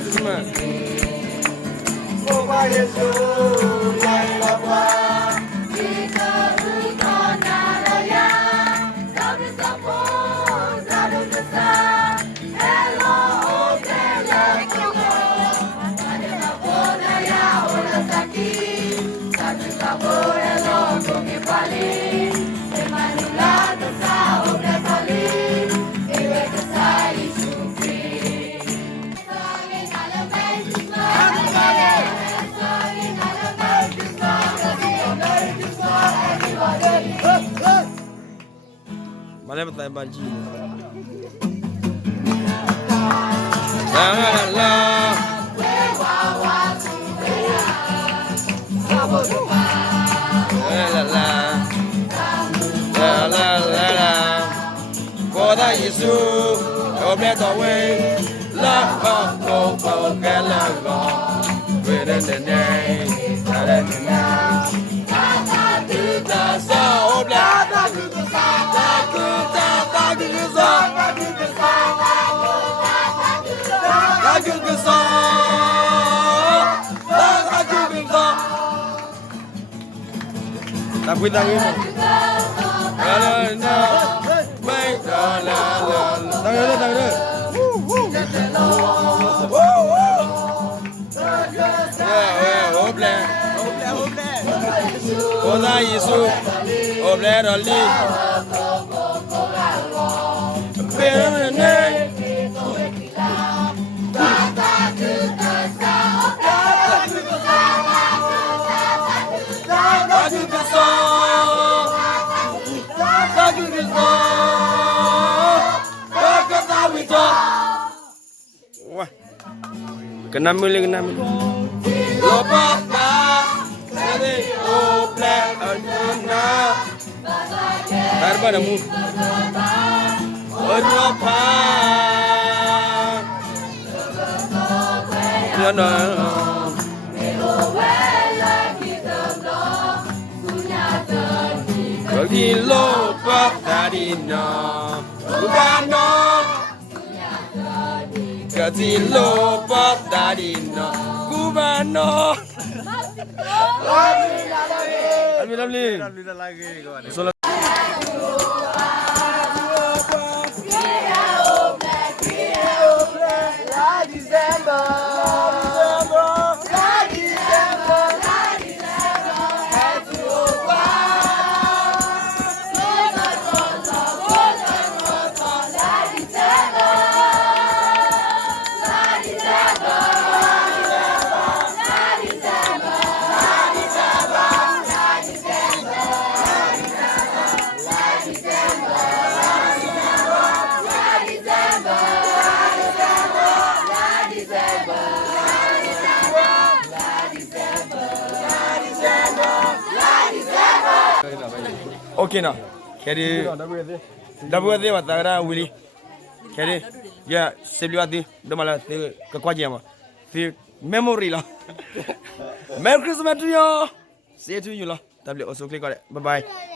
Christmas. Mana betul banji. La la la. La la la. La la la la. 过的艺术，后面到位，拉高高高干拉高，为了奶奶，来来奶奶。大嫂，我们俩大哥哥嫂，大哥大大哥哥嫂，大哥哥嫂，大哥哥嫂，大哥哥嫂，大贵大贵，来来来，没来来来，大哥大哥，我们俩。我那艺术，我们来到里，别人呢？Wah, kena milik. Lupa dari oplek anjuna, harba namu, lupa, jangan. Kaki lupa tadi na, lupa na. Kaki lupa tadi na, kubano. Alhamdulillah lagi. Okay now, kiri. Double dia mata ada Willy. Kiri, ya sebelum ada, dah malah kekuatan apa? Memory lah. Merry Christmas to you. See you lah. Tablet also click on it. Bye bye.